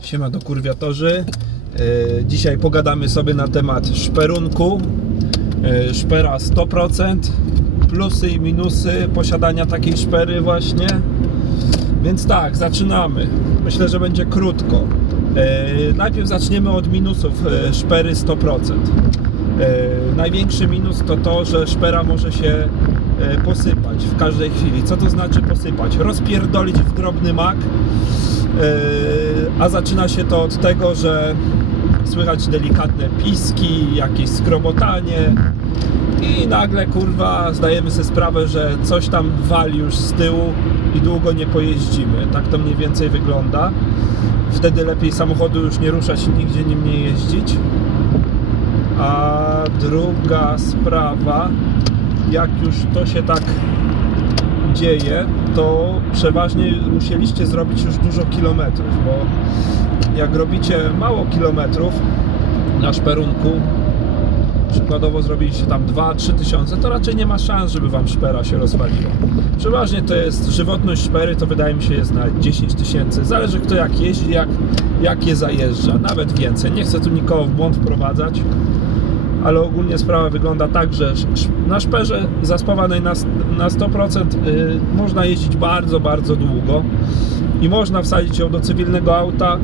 Siema do kurwiatorzy. E, Dzisiaj pogadamy sobie na temat szperunku. E, Szpera 100%. Plusy i minusy posiadania takiej szpery właśnie. Więc tak, zaczynamy. Myślę, że będzie krótko. E, Najpierw zaczniemy od minusów szpery 100%. E, Największy minus to to, że szpera może się posypać w każdej chwili. Co to znaczy posypać? Rozpierdolić w drobny mak, a zaczyna się to od tego, że słychać delikatne piski, jakieś skrobotanie i nagle kurwa zdajemy sobie sprawę, że coś tam wali już z tyłu i długo nie pojeździmy. Tak to mniej więcej wygląda. Wtedy lepiej samochodu już nie ruszać i nigdzie nim nie jeździć. A druga sprawa, jak już to się tak dzieje, to przeważnie musieliście zrobić już dużo kilometrów, bo jak robicie mało kilometrów na szperunku, przykładowo zrobiliście tam 2-3 tysiące, to raczej nie ma szans, żeby wam szpera się rozwaliła. Przeważnie to jest żywotność szpery, to wydaje mi się jest na 10 tysięcy. Zależy kto jak jeździ, jak, jak je zajeżdża, nawet więcej. Nie chcę tu nikogo w błąd wprowadzać, ale ogólnie sprawa wygląda tak, że na szperze zaspawanej na, na 100% y, można jeździć bardzo, bardzo długo i można wsadzić ją do cywilnego auta,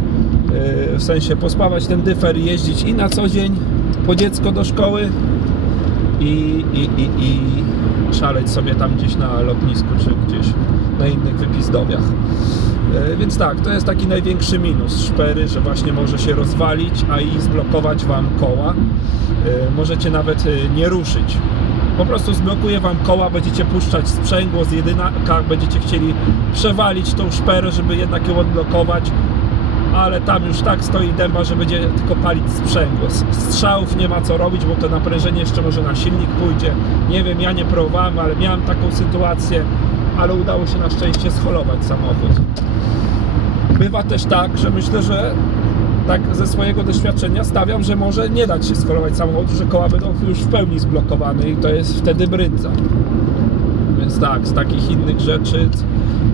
y, w sensie pospawać ten dyfer i jeździć i na co dzień po dziecko do szkoły i, i, i, i szaleć sobie tam gdzieś na lotnisku czy gdzieś na innych wypizdowiach. E, Więc tak, to jest taki największy minus szpery, że właśnie może się rozwalić, a i zblokować Wam koła. E, Możecie nawet e, nie ruszyć. Po prostu zblokuje Wam koła, będziecie puszczać sprzęgło z jedynaka, będziecie chcieli przewalić tą szperę, żeby jednak ją odblokować, ale tam już tak stoi dęba, że będzie tylko palić sprzęgło. Strzałów nie ma co robić, bo to naprężenie jeszcze może na silnik pójdzie. Nie wiem, ja nie próbowałem, ale miałem taką sytuację, ale udało się na szczęście scholować samochód. Bywa też tak, że myślę, że tak ze swojego doświadczenia stawiam, że może nie dać się scholować samochodu, że koła będą już w pełni zblokowane i to jest wtedy brydza. Więc tak, z takich innych rzeczy,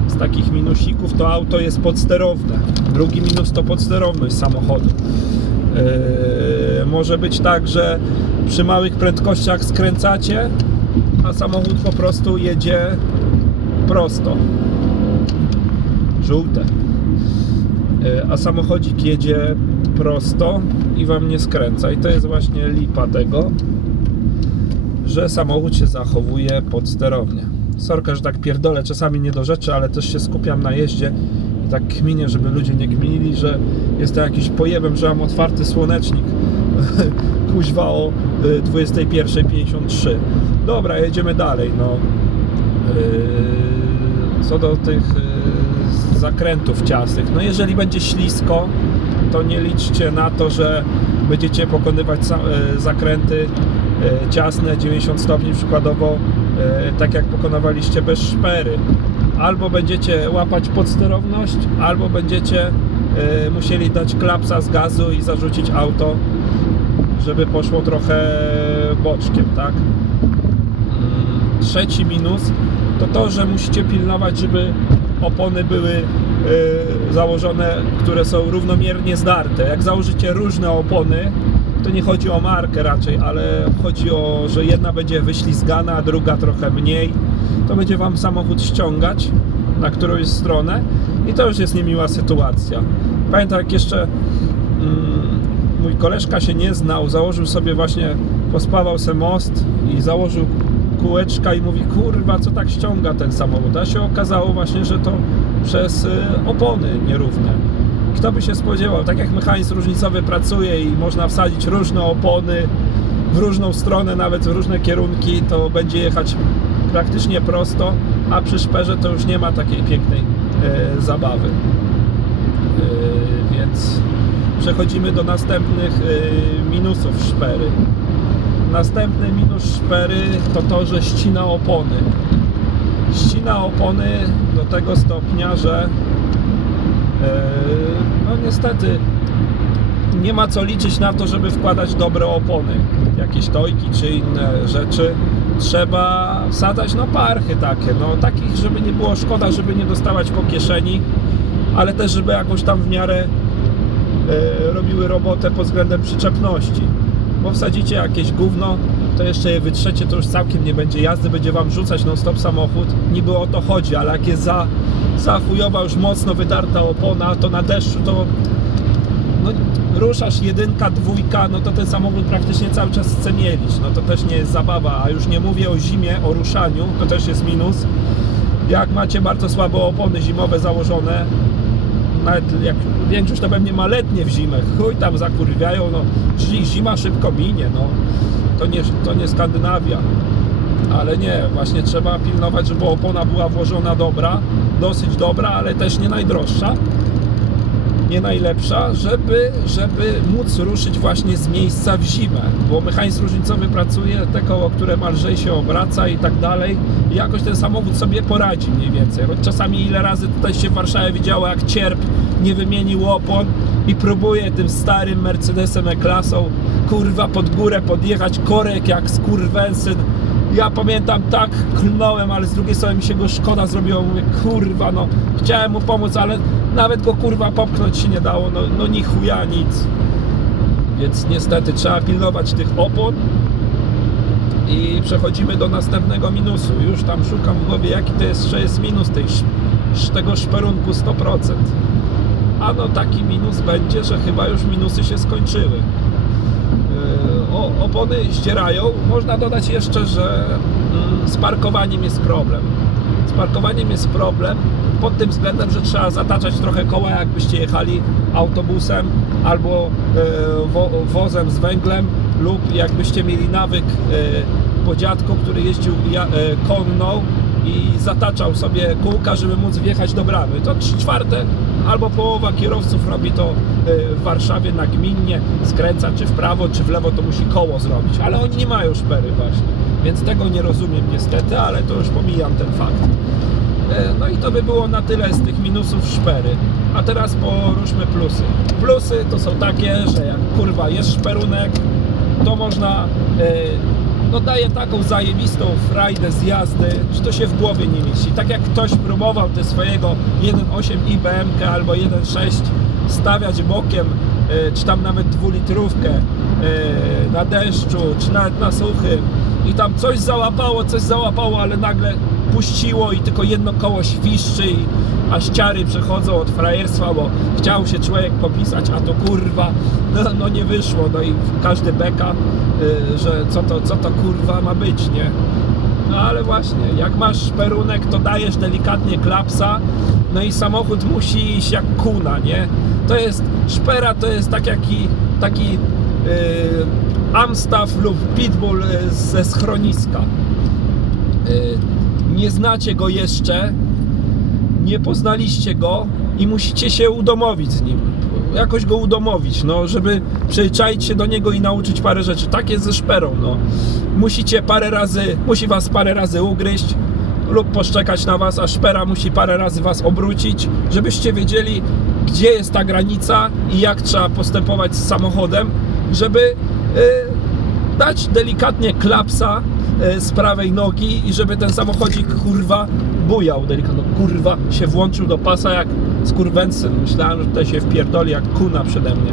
z takich minusików to auto jest podsterowne. Drugi minus to podsterowność samochodu. Yy, może być tak, że przy małych prędkościach skręcacie, a samochód po prostu jedzie prosto. Żółte. Yy, a samochodzik jedzie prosto i wam nie skręca. I to jest właśnie lipa tego, że samochód się zachowuje podsterownie. Sorka, że tak pierdolę czasami nie do rzeczy, ale też się skupiam na jeździe i tak kminię, żeby ludzie nie kminili, że jestem jakiś pojebem, że mam otwarty słonecznik kuźwa o y, 21.53 dobra, jedziemy dalej no co do tych yy, zakrętów ciasnych no jeżeli będzie ślisko to nie liczcie na to, że będziecie pokonywać yy, zakręty ciasne 90 stopni przykładowo tak jak pokonywaliście bez szpery albo będziecie łapać podsterowność albo będziecie musieli dać klapsa z gazu i zarzucić auto żeby poszło trochę boczkiem, tak? Mm, Trzeci minus to to, że musicie pilnować, żeby opony były y, założone, które są równomiernie zdarte. Jak założycie różne opony, to nie chodzi o markę raczej, ale chodzi o, że jedna będzie wyślizgana, a druga trochę mniej. To będzie Wam samochód ściągać na którąś stronę i to już jest niemiła sytuacja. Pamiętam jak jeszcze mm, mój koleżka się nie znał, założył sobie właśnie, pospawał se most i założył kółeczka i mówi, kurwa, co tak ściąga ten samochód? A się okazało właśnie, że to przez y, opony nierówne. Kto by się spodziewał, tak jak mechanizm różnicowy pracuje i można wsadzić różne opony w różną stronę, nawet w różne kierunki, to będzie jechać praktycznie prosto, a przy szperze to już nie ma takiej pięknej e, zabawy. E, więc przechodzimy do następnych e, minusów szpery. Następny minus szpery to to, że ścina opony. Ścina opony do tego stopnia, że e, no niestety nie ma co liczyć na to, żeby wkładać dobre opony, jakieś tojki czy inne rzeczy. Trzeba wsadzać no parchy takie, no takich, żeby nie było szkoda, żeby nie dostawać po kieszeni, ale też żeby jakoś tam w miarę e, robiły robotę pod względem przyczepności. Bo wsadzicie jakieś gówno, to jeszcze je wytrzecie, to już całkiem nie będzie jazdy, będzie wam rzucać non stop samochód. Niby o to chodzi, ale jak jest za, za chujowa już mocno wydarta opona, to na deszczu to no, ruszasz jedynka, dwójka, no to ten samochód praktycznie cały czas chce mielić. No to też nie jest zabawa, a już nie mówię o zimie, o ruszaniu, to też jest minus. Jak macie bardzo słabe opony zimowe założone, nawet jak większość to pewnie ma letnie w zimę, chuj tam zakurwiają, no zi- zima szybko minie, no to nie, to nie Skandynawia. Ale nie, właśnie trzeba pilnować, żeby opona była włożona dobra, dosyć dobra, ale też nie najdroższa nie najlepsza, żeby, żeby móc ruszyć właśnie z miejsca w zimę, bo mechanizm różnicowy pracuje, te koło, które ma lżej się obraca i tak dalej i jakoś ten samochód sobie poradzi mniej więcej. Czasami ile razy tutaj się w Warszawie widziało, jak cierp nie wymienił opon i próbuje tym starym Mercedesem E-klasą kurwa pod górę podjechać, korek jak skurwensyn ja pamiętam, tak klnąłem, ale z drugiej strony mi się go szkoda zrobiło. Mówię, kurwa, no chciałem mu pomóc, ale nawet go kurwa popchnąć się nie dało. No, no ni chuja, nic. Więc niestety trzeba pilnować tych opon. I przechodzimy do następnego minusu. Już tam szukam w głowie, jaki to jest, że jest minus tej, tego szperunku 100%. A no taki minus będzie, że chyba już minusy się skończyły. Opony ścierają. Można dodać jeszcze, że mm, z parkowaniem jest problem. Z parkowaniem jest problem pod tym względem, że trzeba zataczać trochę koła, jakbyście jechali autobusem albo e, wo, wozem z węglem lub jakbyście mieli nawyk e, po dziadku, który jeździł e, konną i zataczał sobie kółka, żeby móc wjechać do bramy. To 3 czwarte albo połowa kierowców robi to e, w Warszawie nagminnie, skręca czy w prawo, czy w lewo, to musi koło zrobić, ale oni nie mają szpery właśnie, więc tego nie rozumiem niestety, ale to już pomijam ten fakt. E, No i to by było na tyle z tych minusów szpery. A teraz poruszmy plusy. Plusy to są takie, że jak kurwa jest szperunek, to można e, no daje taką zajebistą frajdę z jazdy, że to się w głowie nie mieści. Tak jak ktoś próbował te swojego 1.8 i BMK albo 1.6 stawiać bokiem, e, czy tam nawet dwulitrówkę e, na deszczu, czy nawet na suchym i tam coś załapało, coś załapało, ale nagle puściło i tylko jedno koło świszczy i aż ciary przechodzą od frajerstwa, bo chciał się człowiek popisać, a to kurwa, no, no nie wyszło, no i każdy beka, y, że co to, co to kurwa ma być, nie? No ale właśnie, jak masz szperunek, to dajesz delikatnie klapsa, no i samochód musi iść jak kuna, nie? To jest, szpera to jest tak jaki, taki yy, Amstaff lub Pitbull y, ze schroniska. Y, nie znacie go jeszcze, nie poznaliście go i musicie się udomowić z nim. Jakoś go udomowić, no, żeby przyczaić się do niego i nauczyć parę rzeczy. Tak jest ze szperą, no. Musicie parę razy, musi was parę razy ugryźć lub poszczekać na was, a szpera musi parę razy was obrócić, żebyście wiedzieli, gdzie jest ta granica i jak trzeba postępować z samochodem, żeby y, dać delikatnie klapsa z prawej nogi i żeby ten samochodzik kurwa bujał delikatnie, kurwa się włączył do pasa jak skurwęsyn. Myślałem, że tutaj się wpierdoli jak kuna przede mnie.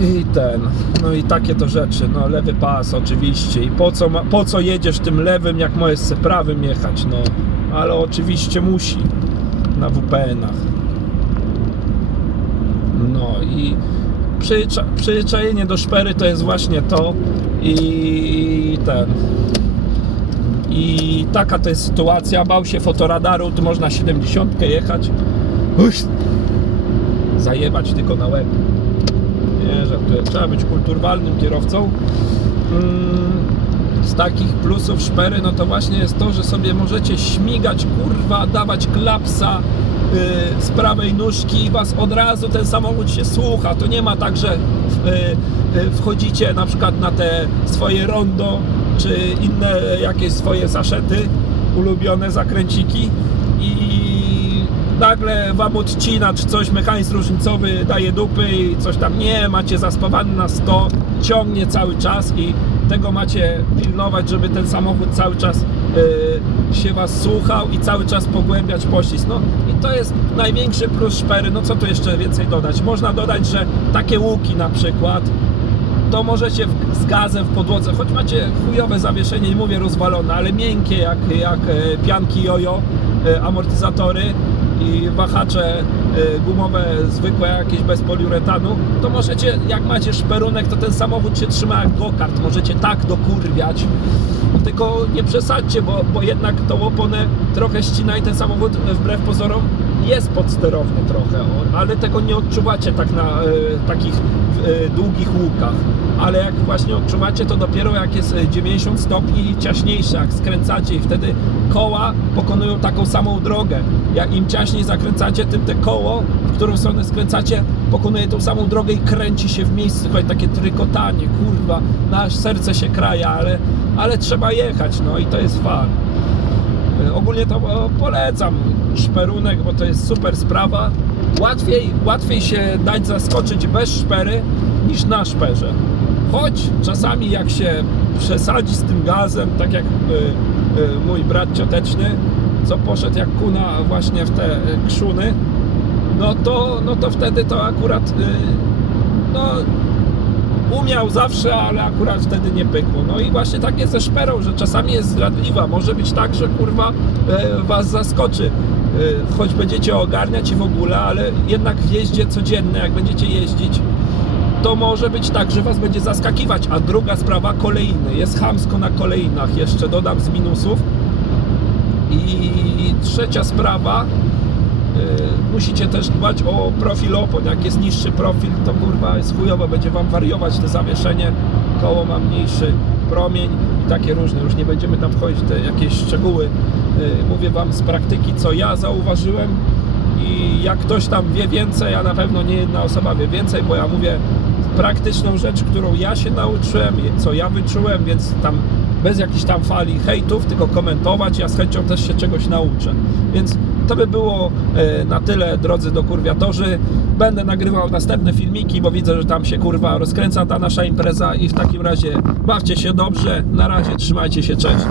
I ten, no i takie to rzeczy, no lewy pas oczywiście i po co, ma, po co jedziesz tym lewym jak możesz z prawym jechać, no ale oczywiście musi na WPN-ach. No i przyzwyczajenie do szpery to jest właśnie to i ten. I taka to jest sytuacja. Bał się fotoradaru, tu można 70 jechać. Uś, zajebać tylko na łeb. Nie. Trzeba być kulturalnym kierowcą. Mm, z takich plusów szpery, no to właśnie jest to, że sobie możecie śmigać, kurwa, dawać klapsa z prawej nóżki i was od razu ten samochód się słucha. To nie ma tak, że yy, yy, wchodzicie na przykład na te swoje rondo, czy inne jakieś swoje saszety, ulubione zakręciki i nagle wam odcina czy coś, mechanizm różnicowy daje dupy i coś tam nie, macie zaspawany na 100, ciągnie cały czas i tego macie pilnować, żeby ten samochód cały czas y, się Was słuchał i cały czas pogłębiać poślizg. No i to jest największy plus szpery. No co tu jeszcze więcej dodać? Można dodać, że takie łuki na przykład to możecie z gazem w podłodze, choć macie chujowe zawieszenie, nie mówię rozwalone, ale miękkie jak, jak e, pianki jojo, e, amortyzatory i wahacze e, gumowe zwykłe jakieś bez poliuretanu, to możecie, jak macie szperunek, to ten samochód się trzyma jak go-kart, możecie tak dokurwiać, tylko nie przesadźcie, bo, bo jednak tą oponę trochę ścina i ten samochód e, wbrew pozorom jest podsterowny trochę, ale tego nie odczuwacie tak na e, takich e, długich łukach. Ale jak właśnie odczuwacie to dopiero jak jest e, 90 stopni ciaśniejsze, jak skręcacie i wtedy koła pokonują taką samą drogę. Jak im ciaśniej zakręcacie, tym te koło, w którą stronę skręcacie, pokonuje tą samą drogę i kręci się w miejscu. Słuchaj, takie trykotanie, kurwa, nasz serce się kraja, ale, ale trzeba jechać, no i to jest fan. E, Ogólnie to e, polecam szperunek, bo to jest super sprawa. Łatwiej, łatwiej się dać zaskoczyć bez szpery niż na szperze. Choć czasami jak się przesadzi z tym gazem, tak jak y, mój brat cioteczny, co poszedł jak kuna właśnie w te krzuny, no to, no to wtedy to akurat no, umiał zawsze, ale akurat wtedy nie pykło. No i właśnie tak jest ze szperą, że czasami jest zdradliwa. Może być tak, że kurwa e, was zaskoczy. E, choć będziecie ogarniać i w ogóle, ale jednak w jeździe codziennej, jak będziecie jeździć, to może być tak, że was będzie zaskakiwać. A druga sprawa, kolejny. Jest chamsko na kolejnach, jeszcze dodam z minusów. I trzecia sprawa, musicie też dbać o profil opon. Jak jest niższy profil, to kurwa jest chujowo, będzie wam wariować te zawieszenie, koło ma mniejszy promień i takie różne. Już nie będziemy tam wchodzić w te jakieś szczegóły. Yy, Mówię wam z praktyki, co ja zauważyłem i jak ktoś tam wie więcej, a na pewno nie jedna osoba wie więcej, bo ja mówię praktyczną rzecz, którą ja się nauczyłem, co ja wyczułem, więc tam bez jakichś tam fali hejtów, tylko komentować, ja z chęcią też się czegoś nauczę. Więc to by było e, na tyle, drodzy do kurwiatorzy. Będę nagrywał następne filmiki, bo widzę, że tam się kurwa rozkręca ta nasza impreza i w takim razie bawcie się dobrze. Na razie, trzymajcie się, cześć.